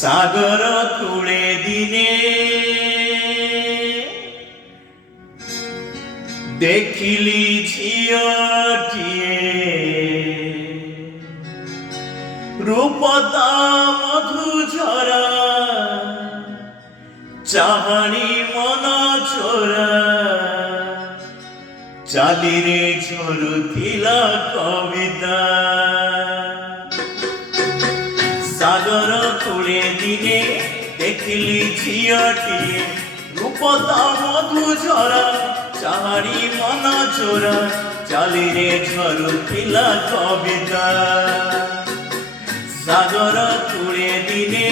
ସାଗର କୂଳେ ଦିନେ ଦେଖିଲି ଝିଅଟିଏ ରୂପ ତା ମଧୁଝରା ଚାହାଣି ମନ ଚୋରା ଚାଲିରେ ଝରୁଥିଲା କବିତା ସାଗର କୂଳେ ଦିନେ ଦେଖିଲି ଝିଅଟିଏ ରୂପ ତା ମଧୁଝରା ଚାହାଣି ମନ ଚୋରା ଚାଲିରେ ଝରୁଥିଲା କବିତା ସାଗର କୂଳେ ଦିନେ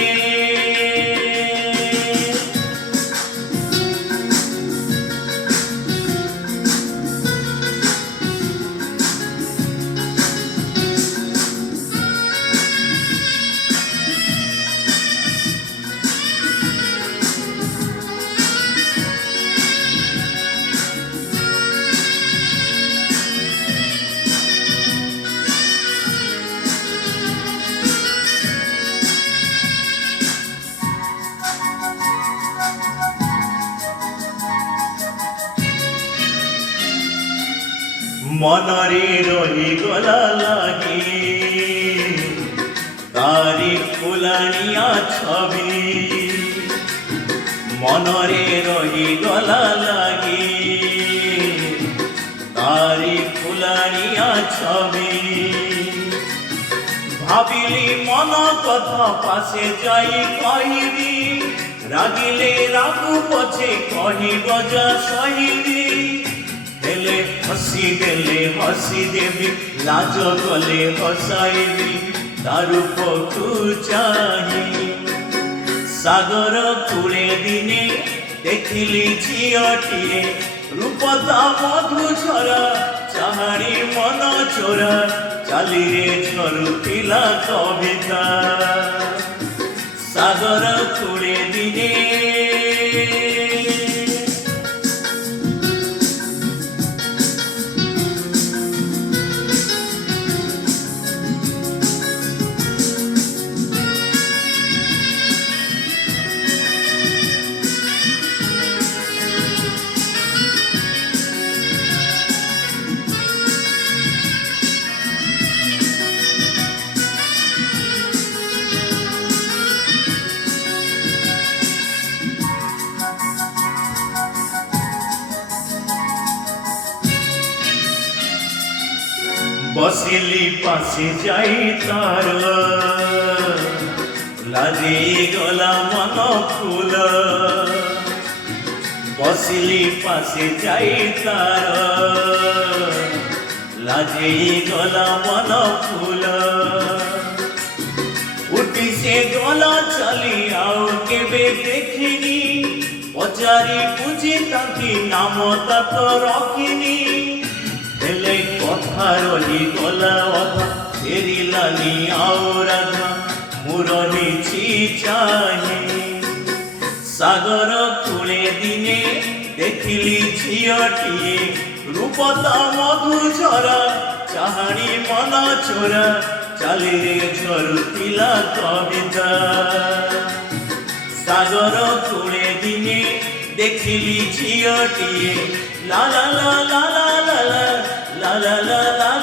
মনরে রহিগলা লাগি তারি ফুলানিয়া ছবি মনরে রহিগলা লাগি তারি ফুলানিয়া ছবি ভাবিলি মন কথা পাশে যাই কহিবি রাগিলে রাগু পছে কহিব যা সহিবি হেলে হসি দেবি লাজ গলে হসাইবি তার পথু চাহি সাগর কূলে দিনে দেখিলি ঝিଅଟିଏ রূপ তা মধুঝরা চাহানি মন চোরা চালিরে ঝরুଥିଲା কবিতা সাগর কূলে দিনে বসিলি পাশে যাই তার লাজে গলা মন ফুল বসিলি পাশে যাই তার লাজে গলা মন ফুল উঠি সে গলা চালি আও কেবে দেখিনি পচারি বুঝি তাকি নাম তাক রখিনি হেলে কথা রহিগলা অধা ফেরিলানি আও রাধা মুরহিছি চাহি সাগর কূলে দিনে দেখিলি ঝিଅଟିଏ রূপ তা মধুঝরা চাহানি মন চোরা চালিরে ঝরুଥିଲା কবিতা সাগর কূলে দিনে দেখিলি ঝিଅଟିଏ লা লা লা লা লা লা লা লা লা লা